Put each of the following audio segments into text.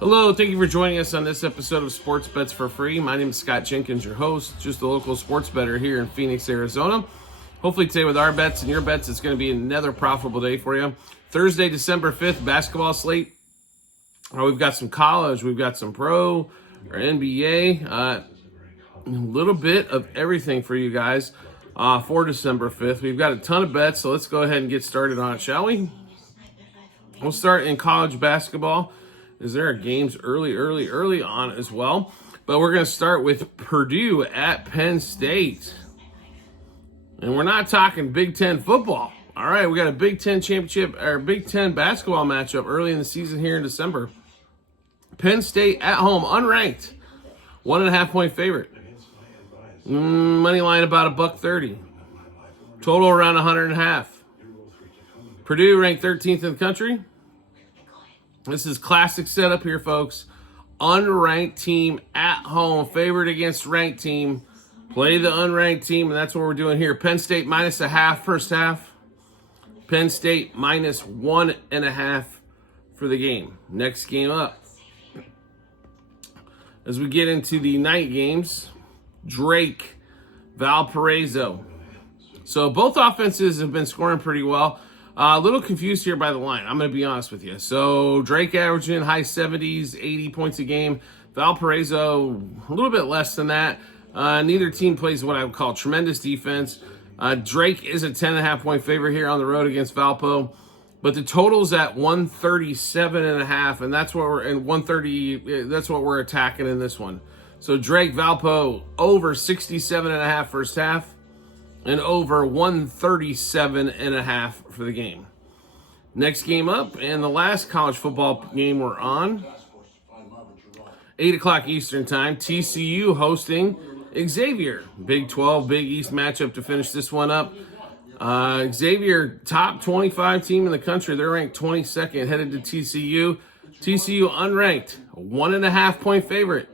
Hello, thank you for joining us on this episode of Sports Bets for Free. My name is Scott Jenkins, your host, just a local sports bettor here in Phoenix, Arizona. Hopefully today with our bets and your bets, it's going to be another profitable day for you. Thursday, December 5th, basketball slate. We've got some college, we've got some pro, or NBA, a little bit of everything for you guys for December 5th. We've got a ton of bets, so let's go ahead and get started on it, shall we? We'll start in college basketball. There are games early on as well. But we're going to start with Purdue at Penn State. And we're not talking Big Ten football. All right, we got a Big Ten championship, or Big Ten basketball matchup early in the season here in December. Penn State at home, unranked, 1.5 point favorite. Money line about $1.30. Total around 100.5. Purdue ranked 13th in the country. This is classic setup here, folks. Unranked team at home, favored against ranked team. Play the unranked team, and that's what we're doing here. Penn State -0.5 first half. Penn State -1.5 for the game. Next game up. As we get into the night games, Drake, Valparaiso. So both offenses have been scoring pretty well. A little confused here by the line, I'm going to be honest with you. So Drake averaging high 70s, 80 points a game. Valparaiso, a little bit less than that. Neither team plays what I would call tremendous defense. Drake is a 10.5 point favorite here on the road against Valpo. But the total's at 137.5, and that's what we're in 130. That's what we're attacking in this one. So Drake, Valpo over 67.5 first half, and over 137.5 for the game. Next game up, and the last college football game we're on. 8 o'clock Eastern time. TCU hosting Xavier. Big 12, Big East matchup to finish this one up. Xavier, top 25 team in the country. They're ranked 22nd, headed to TCU. TCU unranked, 1.5 point favorite.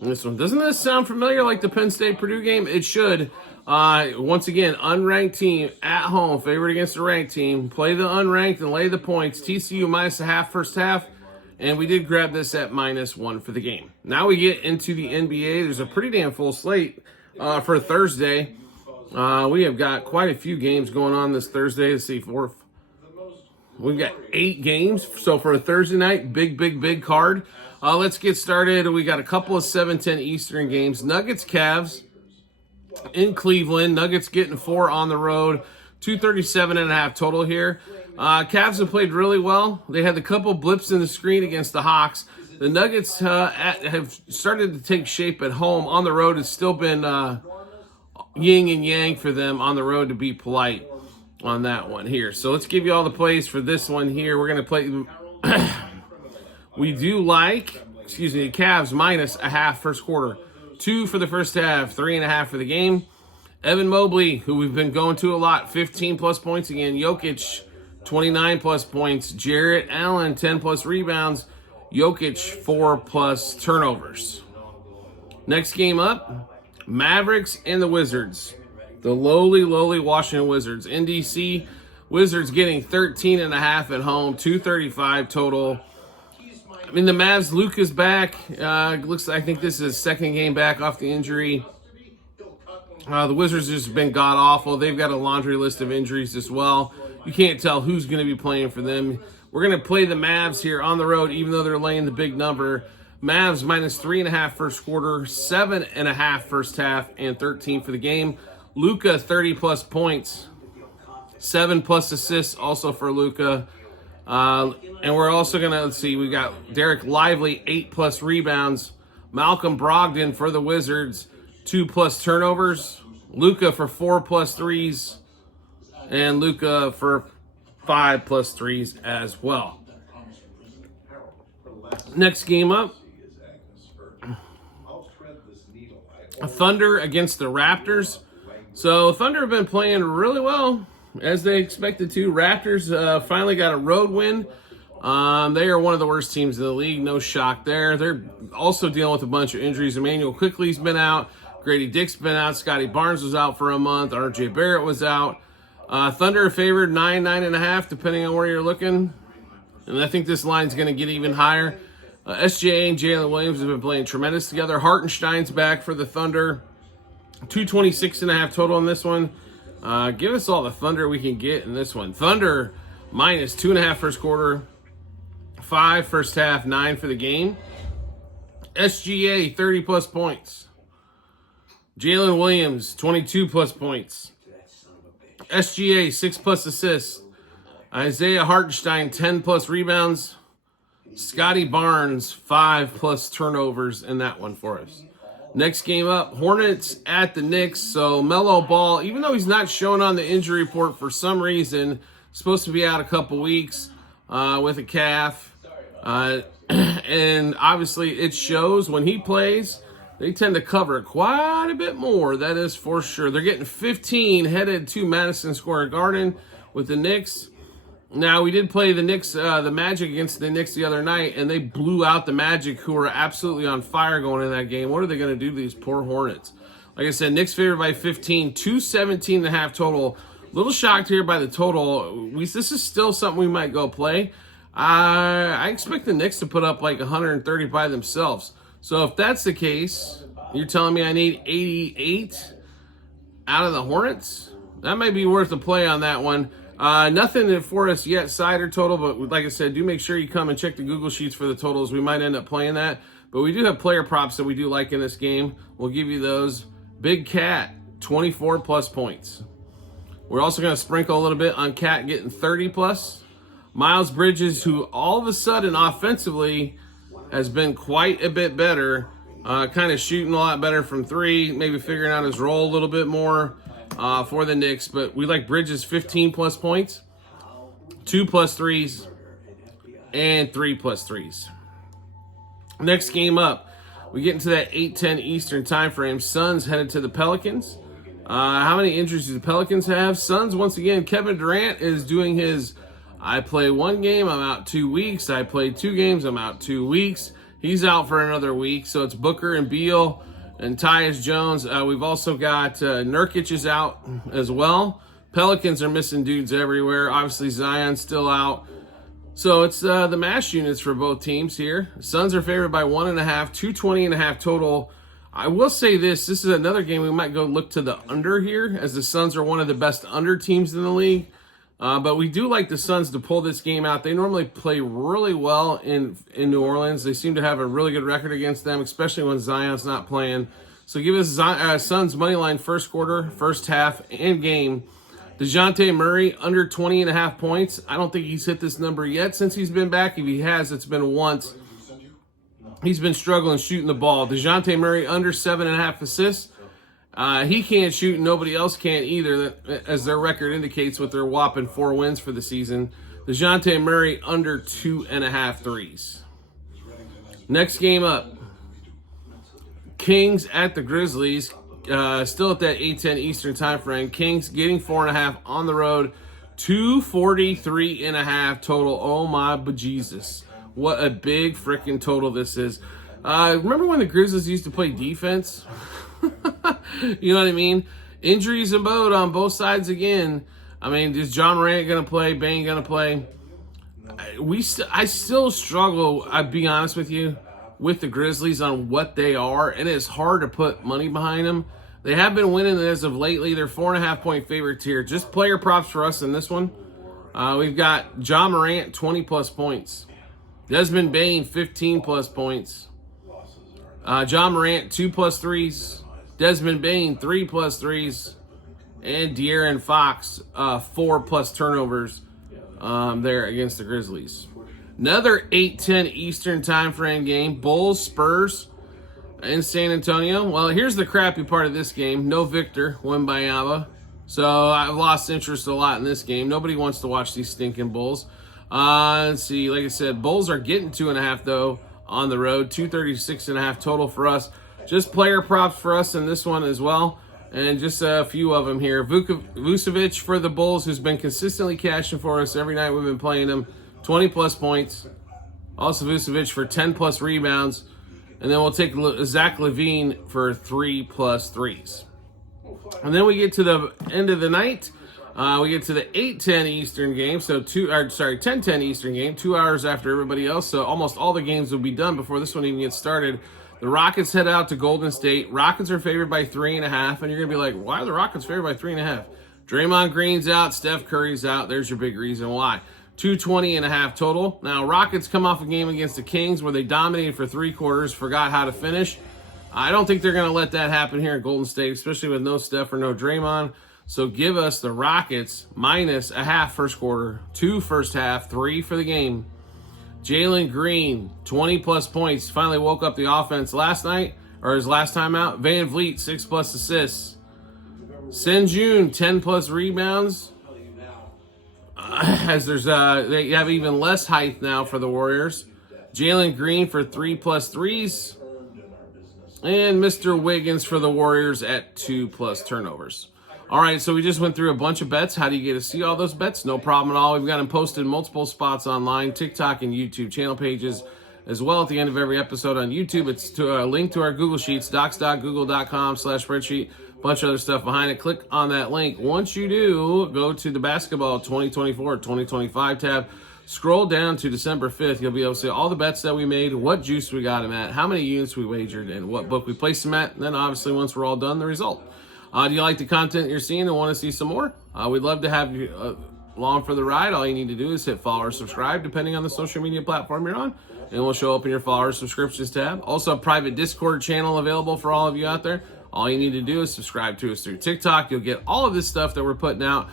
This one, doesn't this sound familiar like the Penn State-Purdue game? It should. Once again, unranked team at home, favored against a ranked team. Play the unranked and lay the points. TCU -0.5 first half, and we did grab this at -1 for the game. Now we get into the NBA. There's a pretty damn full slate for Thursday. We have got quite a few games going on this Thursday. Let's see, we've got 8 games. So for a Thursday night, big card. Let's get started. We got a couple of 7:10 Eastern games. Nuggets, Cavs in Cleveland. Nuggets getting 4 on the road. 237.5 total here. Cavs have played really well. They had a couple blips in the screen against the Hawks. The Nuggets have started to take shape at home. On the road, it's still been yin and yang for them on the road, to be polite on that one here. So let's give you all the plays for this one here. We're going to play. We do like, Cavs -0.5 first quarter. 2 for the first half, 3.5 for the game. Evan Mobley, who we've been going to a lot, 15-plus points again. Jokic, 29-plus points. Jarrett Allen, 10-plus rebounds. Jokic, 4-plus turnovers. Next game up, Mavericks and the Wizards. The lowly Washington Wizards. In DC, Wizards getting 13.5 at home, 235 total. I mean, the Mavs, Luka's back. I think this is his second game back off the injury. The Wizards have just been god-awful. They've got a laundry list of injuries as well. You can't tell who's going to be playing for them. We're going to play the Mavs here on the road, even though they're laying the big number. Mavs -3.5 first quarter, 7.5 first half, and 13 for the game. Luka, 30-plus points, 7-plus assists also for Luka. And we're also going to, we got Derek Lively, 8-plus rebounds. Malcolm Brogdon for the Wizards, 2-plus turnovers. Luka for 4-plus threes. And Luka for 5-plus threes as well. Next game up, Thunder against the Raptors. So Thunder have been playing really well, as they expected to. Raptors finally got a road win. They are one of the worst teams in the league. No shock there. They're also dealing with a bunch of injuries. Emmanuel Quickley's been out. Grady Dick's been out. Scotty Barnes was out for a month. R.J. Barrett was out. Thunder favored 9.5, depending on where you're looking. And I think this line's going to get even higher. SGA and Jalen Williams have been playing tremendous together. Hartenstein's back for the Thunder. 226.5 total on this one. Give us all the Thunder we can get in this one. Thunder minus 2.5 first quarter, 5 first half, 9 for the game. SGA 30 plus points. Jalen Williams 22 plus points. SGA 6 plus assists. Isaiah Hartenstein 10 plus rebounds. Scotty Barnes 5 plus turnovers in that one for us. Next game up, Hornets at the Knicks. So Melo Ball, even though he's not shown on the injury report for some reason, supposed to be out a couple weeks with a calf. And obviously it shows when he plays, they tend to cover it quite a bit more. That is for sure. They're getting 15 headed to Madison Square Garden with the Knicks. Now, we did play the Knicks, the Magic against the Knicks the other night, and they blew out the Magic, who were absolutely on fire going in that game. What are they going to do to these poor Hornets? Like I said, Knicks favored by 15, 217.5 total. A little shocked here by the total. This is still something we might go play. I expect the Knicks to put up like 130 by themselves. So if that's the case, you're telling me I need 88 out of the Hornets? That might be worth a play on that one. Nothing for us yet, side or total, but like I said, do make sure you come and check the Google Sheets for the totals. We might end up playing that, but we do have player props that we do like in this game. We'll give you those. Big Cat, 24 plus points. We're also going to sprinkle a little bit on Cat getting 30 plus. Miles Bridges, who all of a sudden offensively has been quite a bit better, kind of shooting a lot better from three, maybe figuring out his role a little bit more. For the Knicks, but we like Bridges 15 plus points, 2 plus threes, and 3 plus threes. Next game up, we get into that 8:10 Eastern time frame. Suns headed to the Pelicans. How many injuries do the Pelicans have? Suns, once again, Kevin Durant is doing his, I play 1 game, I'm out 2 weeks. I play 2 games, I'm out 2 weeks. He's out for another week, so it's Booker and Beal and Tyus Jones. We've also got Nurkic is out as well. Pelicans are missing dudes everywhere. Obviously, Zion's still out. So it's the mash units for both teams here. Suns are favored by 1.5, 220.5 total. I will say this is another game we might go look to the under here, as the Suns are one of the best under teams in the league. But we do like the Suns to pull this game out. They normally play really well in New Orleans. They seem to have a really good record against them, especially when Zion's not playing. So give us Suns money line first quarter, first half, and game. DeJounte Murray under 20.5 points. I don't think he's hit this number yet since he's been back. If he has, it's been once. He's been struggling shooting the ball. DeJounte Murray under 7.5 assists. He can't shoot, and nobody else can either, as their record indicates with their whopping 4 wins for the season. DeJounte Murray under 2.5 threes. Next game up, Kings at the Grizzlies. Still at that 8:10 Eastern time frame. Kings getting 4.5 on the road. 243.5 total. Oh my bejesus. What a big freaking total this is. Remember when the Grizzlies used to play defense? You know what I mean? Injuries abode on both sides again. I mean, is John Morant going to play? Bane going to play? I still struggle, I'll be honest with you, with the Grizzlies on what they are, and it's hard to put money behind them. They have been winning as of lately. They're 4.5 point favorites here. Just player props for us in this one. We've got John Morant, 20 plus points. Desmond Bane, 15 plus points. John Morant, 2 plus threes. Desmond Bane, 3 plus threes. And De'Aaron Fox, 4 plus turnovers there against the Grizzlies. Another 8:10 Eastern time frame game. Bulls, Spurs in San Antonio. Well, here's the crappy part of this game. No Victor Wembanyama. So I've lost interest a lot in this game. Nobody wants to watch these stinking Bulls. Let's see. Like I said, Bulls are getting 2.5, though, on the road. 236.5 total for us. Just player props for us in this one as well. And just a few of them here. Vucevic for the Bulls, who's been consistently cashing for us every night we've been playing him. 20 plus points. Also Vucevic for 10 plus rebounds. And then we'll take Zach LaVine for 3 plus threes. And then we get to the end of the night. We get to the 8:10 Eastern game, so 10:10 Eastern game, 2 hours after everybody else. So almost all the games will be done before this one even gets started. The Rockets head out to Golden State. Rockets are favored by 3.5, and you're gonna be like, why are the Rockets favored by 3.5? Draymond Green's out, Steph Curry's out. There's your big reason why. 220.5 total. Now Rockets come off a game against the Kings where they dominated for 3 quarters, forgot how to finish. I don't think they're gonna let that happen here in Golden State, especially with no Steph or no Draymond. So give us the Rockets minus a half first quarter, 2 first half, 3 for the game. Jalen Green, 20-plus points. Finally woke up the offense last night, or his last time out. Van Vliet, 6-plus assists. Sengun, 10-plus rebounds. As they have even less height now for the Warriors. Jalen Green for 3-plus threes. And Mr. Wiggins for the Warriors at 2-plus turnovers. All right, so we just went through a bunch of bets. How do you get to see all those bets? No problem at all. We've got them posted in multiple spots online, TikTok and YouTube channel pages as well. At the end of every episode on YouTube, it's to a link to our Google Sheets, docs.google.com/spreadsheet. Bunch of other stuff behind it. Click on that link. Once you do, go to the basketball 2024-2025 tab. Scroll down to December 5th. You'll be able to see all the bets that we made, what juice we got them at, how many units we wagered, and what book we placed them at. And then obviously once we're all done, the result. Do you like the content you're seeing and want to see some more? We'd love to have you along for the ride. All you need to do is hit follow or subscribe, depending on the social media platform you're on, and we'll show up in your follower subscriptions tab. Also, a private Discord channel available for all of you out there. All you need to do is subscribe to us through TikTok. You'll get all of this stuff that we're putting out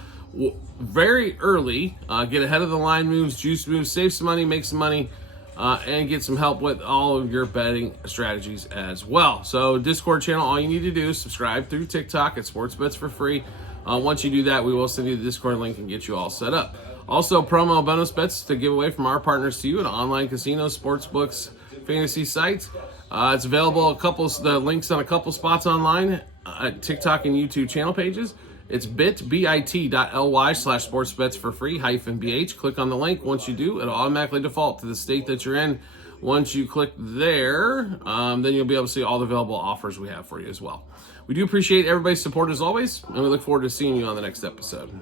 very early. Get ahead of the line moves, juice moves, save some money, make some money, and get some help with all of your betting strategies as well. So Discord channel, all you need to do is subscribe through TikTok at Sports Bets for free. Once you do that, we will send you the Discord link and get you all set up. Also, promo bonus bets to give away from our partners to you at online casinos, sports books, fantasy sites. It's available the links on a couple spots online at TikTok and YouTube channel pages. It's bit.ly/sportsbets for free -bh. Click on the link. Once you do, it'll automatically default to the state that you're in. Once you click there, then you'll be able to see all the available offers we have for you as well. We do appreciate everybody's support as always, and we look forward to seeing you on the next episode.